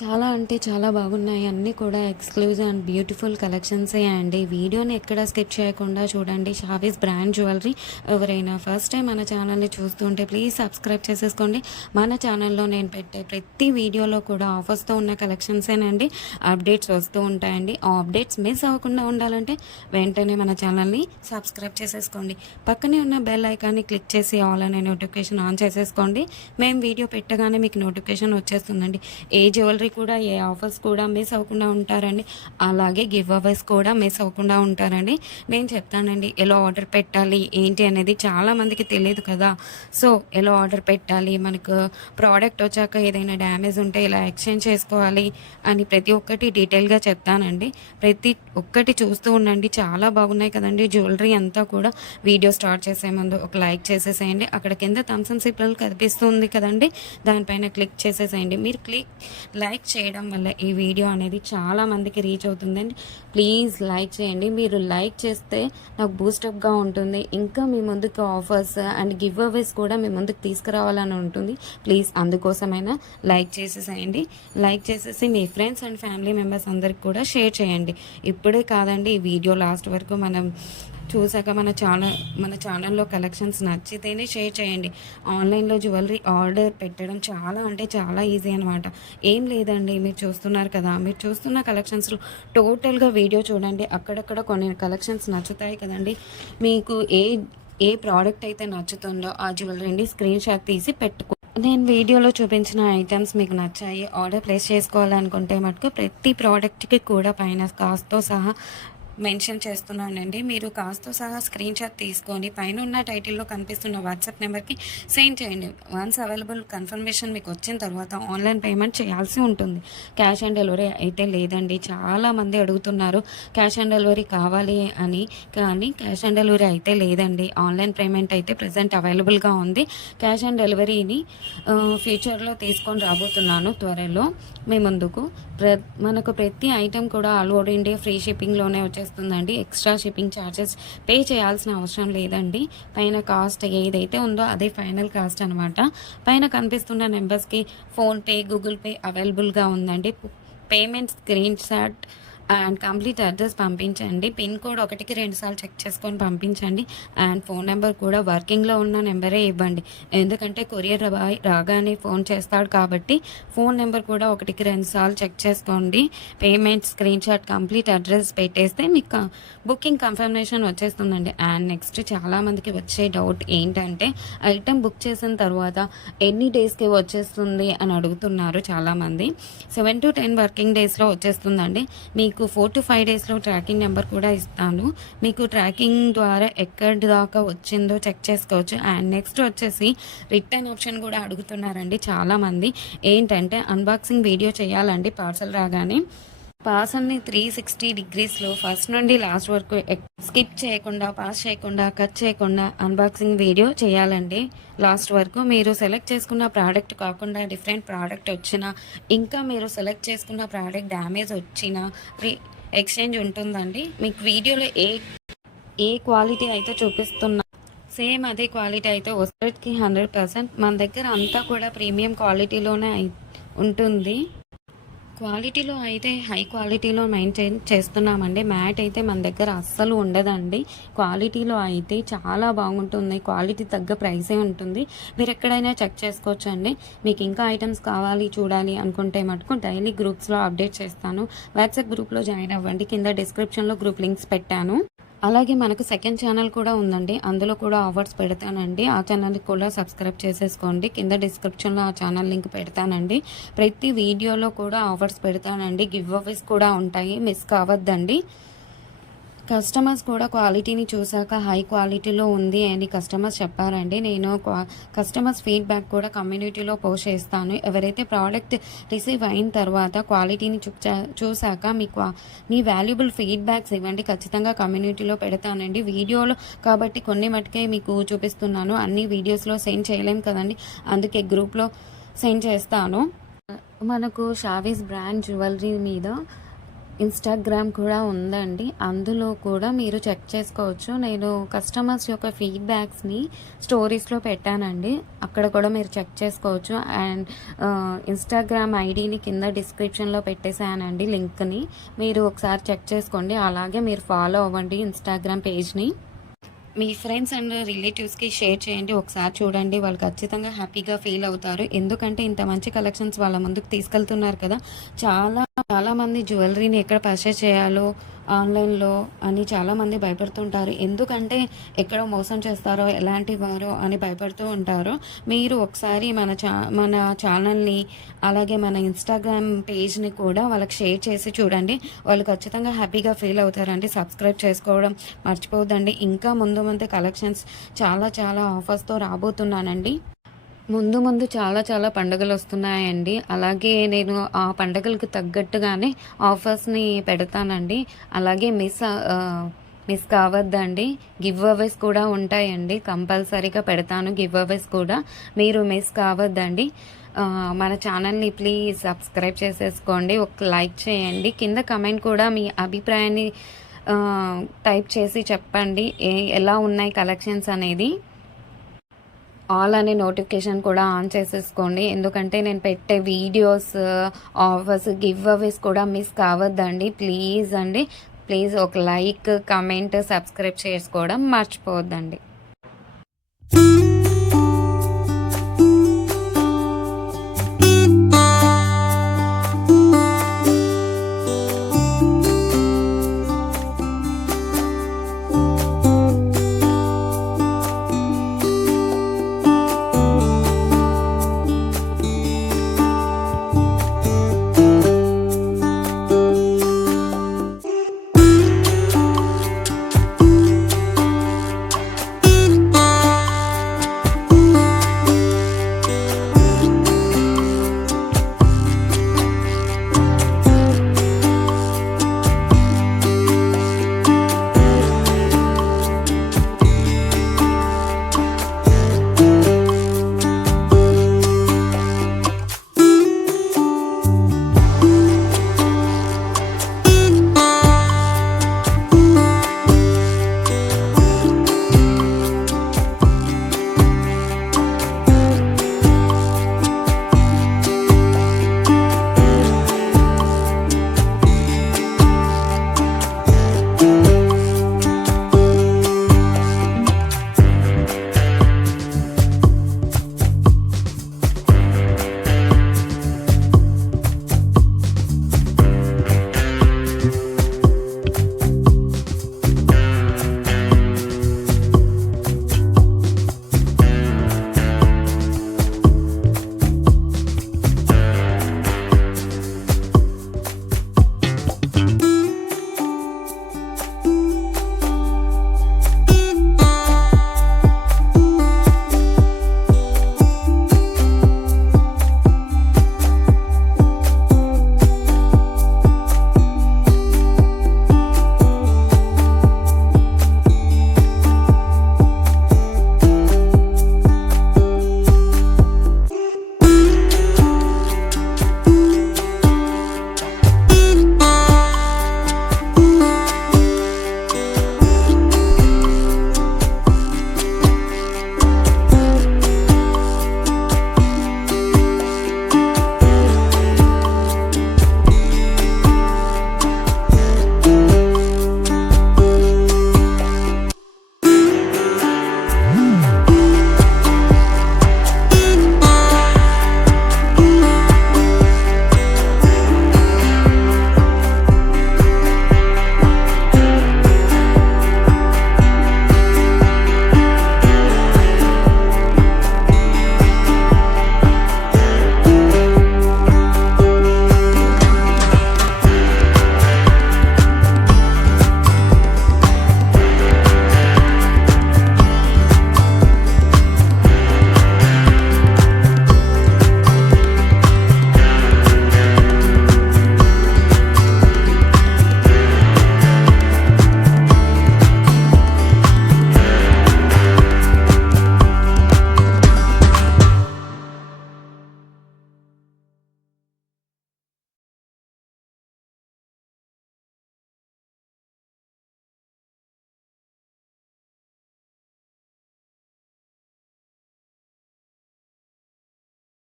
చాలా అంటే చాలా బాగున్నాయి. అన్నీ కూడా ఎక్స్‌క్లూజివ్ అండ్ బ్యూటిఫుల్ కలెక్షన్సే అండి. వీడియోని ఎక్కడ స్కిప్ చేయకుండా చూడండి. Shavis brand jewellery. ఎవరైనా ఫస్ట్ టైం మన ఛానల్‌ని చూస్తుంటే ప్లీజ్ సబ్స్క్రైబ్ చేసేసుకోండి. మన ఛానల్‌లో నేను పెట్టే ప్రతి వీడియోలో కూడా ఆఫర్స్‌తో ఉన్న కలెక్షన్సేనండి అప్డేట్స్ వస్తూ ఉంటాయండి. ఆ అప్డేట్స్ మిస్ అవ్వకుండా ఉండాలంటే వెంటనే మన ఛానల్‌ని సబ్స్క్రైబ్ చేసేసుకోండి. పక్కనే ఉన్న బెల్ ఐకాన్ని క్లిక్ చేసి ఆల్ అనే నోటిఫికేషన్ ఆన్ చేసేసుకోండి. మేము వీడియో పెట్టగానే మీకు నోటిఫికేషన్ వచ్చేస్తుందండి. ఏ జ్యువెలరీ కూడా ఏ ఆఫర్స్ కూడా మిస్ అవ్వకుండా ఉంటారండి. అలాగే గివ్ అవేస్ కూడా మిస్ అవ్వకుండా ఉంటారండి. నేను చెప్తానండి ఎలా ఆర్డర్ పెట్టాలి ఏంటి అనేది చాలామందికి తెలియదు కదా. సో ఎలా ఆర్డర్ పెట్టాలి, మనకు ప్రోడక్ట్ వచ్చాక ఏదైనా డ్యామేజ్ ఉంటే ఎలా ఎక్స్చేంజ్ చేసుకోవాలి అని ప్రతి ఒక్కటి డీటెయిల్గా చెప్తానండి. ప్రతి ఒక్కటి చూస్తూ ఉండండి. చాలా బాగున్నాయి కదండి జ్యువెలరీ అంతా కూడా. వీడియో స్టార్ట్ చేసే ముందు ఒక లైక్ చేసేసేయండి. అక్కడ కింద థమ్స్ అప్ సింబల్ కనిపిస్తుంది కదండి, దానిపైన క్లిక్ చేసేసేయండి. మీరు లైక్ చేయడం వల్ల ఈ వీడియో అనేది చాలా మందికి రీచ్ అవుతుందండి. ప్లీజ్ లైక్ చేయండి. మీరు లైక్ చేస్తే నాకు బూస్టప్గా ఉంటుంది. ఇంకా మీ ముందుకు ఆఫర్స్ అండ్ గివ్ అవేస్ కూడా మీ ముందుకు తీసుకురావాలని ఉంటుంది. ప్లీజ్ అందుకోసమైనా లైక్ చేసేసేయండి. లైక్ చేసేసి మీ ఫ్రెండ్స్ అండ్ ఫ్యామిలీ మెంబర్స్ అందరికి కూడా షేర్ చేయండి. ఇప్పుడే కాదండి, ఈ వీడియో లాస్ట్ వరకు మనం చూసాక మన ఛానల్లో కలెక్షన్స్ నచ్చితేనే షేర్ చేయండి. ఆన్లైన్లో జ్యువెలరీ ఆర్డర్ పెట్టడం చాలా అంటే చాలా ఈజీ అనమాట. ఏం లేదండి, మీరు చూస్తున్నారు కదా, మీరు చూస్తున్న కలెక్షన్స్లో టోటల్గా వీడియో చూడండి. అక్కడక్కడ కొన్ని కలెక్షన్స్ నచ్చుతాయి కదండి. మీకు ఏ ప్రోడక్ట్ అయితే నచ్చుతుందో ఆ జ్యువెలరీని స్క్రీన్ షాట్ తీసి పెట్టుకో. నేను వీడియోలో చూపించిన ఐటమ్స్ మీకు నచ్చాయి, ఆర్డర్ ప్లేస్ చేసుకోవాలనుకుంటే మటుకు ప్రతి ప్రోడక్ట్కి కూడా పైన కాస్ట్తో సహా మెన్షన్ చేస్తున్నానండి. మీరు కాస్ట్తో సహా స్క్రీన్ షాట్ తీసుకొని పైన ఉన్న టైటిల్లో కనిపిస్తున్న వాట్సాప్ నెంబర్కి సెండ్ చేయండి. వన్స్ అవైలబుల్ కన్ఫర్మేషన్ మీకు వచ్చిన తర్వాత ఆన్లైన్ పేమెంట్ చేయాల్సి ఉంటుంది. క్యాష్ ఆన్ డెలివరీ అయితే లేదండి. చాలామంది అడుగుతున్నారు క్యాష్ ఆన్ డెలివరీ కావాలి అని, కానీ క్యాష్ ఆన్ డెలివరీ అయితే లేదండి. ఆన్లైన్ పేమెంట్ అయితే ప్రజెంట్ అవైలబుల్గా ఉంది. క్యాష్ ఆన్ డెలివరీని ఫ్యూచర్లో తీసుకొని రాబోతున్నాను త్వరలో మీ ముందుకు. మనకు ప్రతి ఐటెం కూడా ఆల్ ఓవర్ ఇండియా ఫ్రీ షిప్పింగ్లోనే వచ్చేస్తుందండి. ఎక్స్ట్రా షిప్పింగ్ ఛార్జెస్ పే చేయాల్సిన అవసరం లేదండి. పైన కాస్ట్ ఏదైతే ఉందో అదే ఫైనల్ కాస్ట్ అనమాట. పైన కనిపిస్తున్న నెంబర్స్కి ఫోన్పే, గూగుల్ పే అవైలబుల్గా ఉందండి. Payment screen shot and complete address పంపించండి. పిన్ కోడ్ 1కి 2 సార్లు చెక్ చేసుకొని పంపించండి. అండ్ ఫోన్ నెంబర్ కూడా వర్కింగ్లో ఉన్న నెంబరే ఇవ్వండి. ఎందుకంటే కొరియర్ బాయ్ రాగానే ఫోన్ చేస్తాడు కాబట్టి ఫోన్ నెంబర్ కూడా 1కి 2 సార్లు చెక్ చేసుకోండి. Payment screen shot complete address పెట్టేస్తే మీకు బుకింగ్ కన్ఫర్మేషన్ వచ్చేస్తుందండి. అండ్ నెక్స్ట్ చాలామందికి వచ్చే డౌట్ ఏంటంటే ఐటెం బుక్ చేసిన తర్వాత ఎన్ని డేస్కి వచ్చేస్తుంది అని అడుగుతున్నారు చాలామంది. 7 to 10 వర్కింగ్ డేస్లో వచ్చేస్తుందండి. మీకు 4 to 5 డేస్లో ట్రాకింగ్ నెంబర్ కూడా ఇస్తాను. మీకు ట్రాకింగ్ ద్వారా ఎక్కడి దాకా వచ్చిందో చెక్ చేసుకోవచ్చు. అండ్ నెక్స్ట్ వచ్చేసి రిటర్న్ ఆప్షన్ కూడా అడుగుతున్నారండి చాలామంది. ఏంటంటే అన్బాక్సింగ్ వీడియో చేయాలండి పార్సల్ రాగానే. పార్సల్ని 360 డిగ్రీస్లో ఫస్ట్ నుండి లాస్ట్ వరకు స్కిప్ చేయకుండా, పాస్ చేయకుండా, కట్ చేయకుండా అన్బాక్సింగ్ వీడియో చేయాలండి లాస్ట్ వరకు. మీరు సెలెక్ట్ చేసుకున్న ప్రోడక్ట్ కాకుండా డిఫరెంట్ ప్రోడక్ట్ వచ్చినా, ఇంకా మీరు సెలెక్ట్ చేసుకున్న ప్రోడక్ట్ డ్యామేజ్ వచ్చినా ఎక్స్చేంజ్ ఉంటుందండి. మీకు వీడియోలో ఏ క్వాలిటీ అయితే చూపిస్తున్నా సేమ్ అదే క్వాలిటీ అయితే వస్తుంది 100%. మన దగ్గర అంతా కూడా ప్రీమియం క్వాలిటీలోనే ఉంటుంది. క్వాలిటీలో అయితే హై క్వాలిటీలో మెయింటైన్ చేస్తున్నామండి. మ్యాట్ అయితే మన దగ్గర అస్సలు ఉండదండి. క్వాలిటీలో అయితే చాలా బాగుంటుంది. క్వాలిటీ తగ్గ ప్రైసే ఉంటుంది. మీరు ఎక్కడైనా చెక్ చేసుకోవచ్చు అండి. మీకు ఇంకా ఐటమ్స్ కావాలి చూడాలి అనుకుంటే మటుకు డైలీ గ్రూప్స్లో అప్డేట్ చేస్తాను. వాట్సాప్ గ్రూప్లో జాయిన్ అవ్వండి. కింద డిస్క్రిప్షన్లో గ్రూప్ లింక్స్ పెట్టాను. అలాగే మనకు సెకండ్ ఛానల్ కూడా ఉందండి. అందులో కూడా ఆఫర్స్ పెడతానండి. ఆ ఛానల్కి కూడా సబ్స్క్రైబ్ చేసేసుకోండి. కింద డిస్క్రిప్షన్లో ఆ ఛానల్ లింక్ పెడతానండి. ప్రతి వీడియోలో కూడా ఆఫర్స్ పెడతానండి. గివ్ అవేస్ కూడా ఉంటాయి, మిస్ కావద్దండి. కస్టమర్స్ కూడా క్వాలిటీని చూసాక హై క్వాలిటీలో ఉంది అని కస్టమర్స్ చెప్పారండి. నేను కస్టమర్స్ ఫీడ్బ్యాక్ కూడా కమ్యూనిటీలో పోస్ట్ చేస్తాను. ఎవరైతే ప్రోడక్ట్ రిసీవ్ అయిన తర్వాత క్వాలిటీని చూసాక మీ వాల్యుబుల్ ఫీడ్బ్యాక్స్ ఇవ్వండి. ఖచ్చితంగా కమ్యూనిటీలో పెడతానండి. వీడియోలో కాబట్టి కొన్ని మటుకే మీకు చూపిస్తున్నాను. అన్ని వీడియోస్లో సెండ్ చేయలేం కదండి, అందుకే గ్రూప్లో సెండ్ చేస్తాను. మనకు షావీస్ బ్రాండ్ జ్యువెలరీ మీద ఇన్‌స్టాగ్రామ్ కూడా ఉందండి. అందులో కూడా మీరు చెక్ చేసుకోవచ్చు. నేను కస్టమర్స్ యొక్క ఫీడ్‌బ్యాక్స్‌ని స్టోరీస్‌లో పెట్టానండి. అక్కడ కూడా మీరు చెక్ చేసుకోవచ్చు. అండ్ ఇన్‌స్టాగ్రామ్ ఐడీని కింద డిస్క్రిప్షన్‌లో పెట్టేసానండి లింక్‌ని. మీరు ఒకసారి చెక్ చేసుకోండి. అలాగే మీరు ఫాలో అవ్వండి ఇన్‌స్టాగ్రామ్ పేజ్‌ని. మీ ఫ్రెండ్స్ అండ్ రిలేటివ్స్‌కి షేర్ చేయండి. ఒకసారి చూడండి. వాళ్ళు ఖచ్చితంగా హ్యాపీగా ఫీల్ అవుతారు. ఎందుకంటే ఇంత మంచి కలెక్షన్స్ వాళ్ళ ముందుకు తీసుకెళ్తున్నారు కదా! చాలామంది జ్యువెలరీని ఎక్కడ పర్చేస్ చేయాలో ఆన్‌లైన్‌లో అని చాలామంది భయపడుతుంటారు. ఎందుకంటే ఎక్కడ మోసం చేస్తారో, ఎలాంటి వారో అని భయపడుతూ ఉంటారు. మీరు ఒకసారి మన ఛానల్‌ని అలాగే మన ఇన్‌స్టాగ్రామ్ పేజ్‌ని కూడా వాళ్ళకి షేర్ చేసి చూడండి. వాళ్ళు ఖచ్చితంగా హ్యాపీగా ఫీల్ అవుతారండి. సబ్స్క్రైబ్ చేసుకోవడం మర్చిపోవద్దండి. ఇంకా ముందు ముందు కలెక్షన్స్ చాలా ఆఫర్స్‌తో రాబోతున్నానండి. ముందు చాలా పండుగలొస్తున్నాయండి. అలాగే నేను ఆ పండగలకు తగ్గట్టుగానే ఆఫర్స్‌ని పెడతానండి. అలాగే మిస్ కావద్దండి. గివ్ అవేస్ కూడా ఉంటాయండి. కంపల్సరీగా పెడతాను గివ్ అవేస్ కూడా. మీరు మిస్ కావద్దండి. మన ఛానల్‌ని ప్లీజ్ సబ్స్క్రైబ్ చేసేసుకోండి. ఒక లైక్ చేయండి. కింద కమెంట్ కూడా మీ అభిప్రాయాన్ని టైప్ చేసి చెప్పండి. ఎలా ఉన్నాయి కలెక్షన్స్ అనేది. ఆల్ అనే నోటిఫికేషన్ కూడా ఆన్ చేసేసుకోండి. ఎందుకంటే నేను పెట్టే వీడియోస్, ఆఫర్స్, గివ్ అవేస్ కూడా మిస్ కావద్దండి. ప్లీజ్ అండి. ప్లీజ్ ఒక లైక్, కమెంట్, సబ్స్క్రైబ్ చేసుకోవడం మర్చిపోవద్దండి.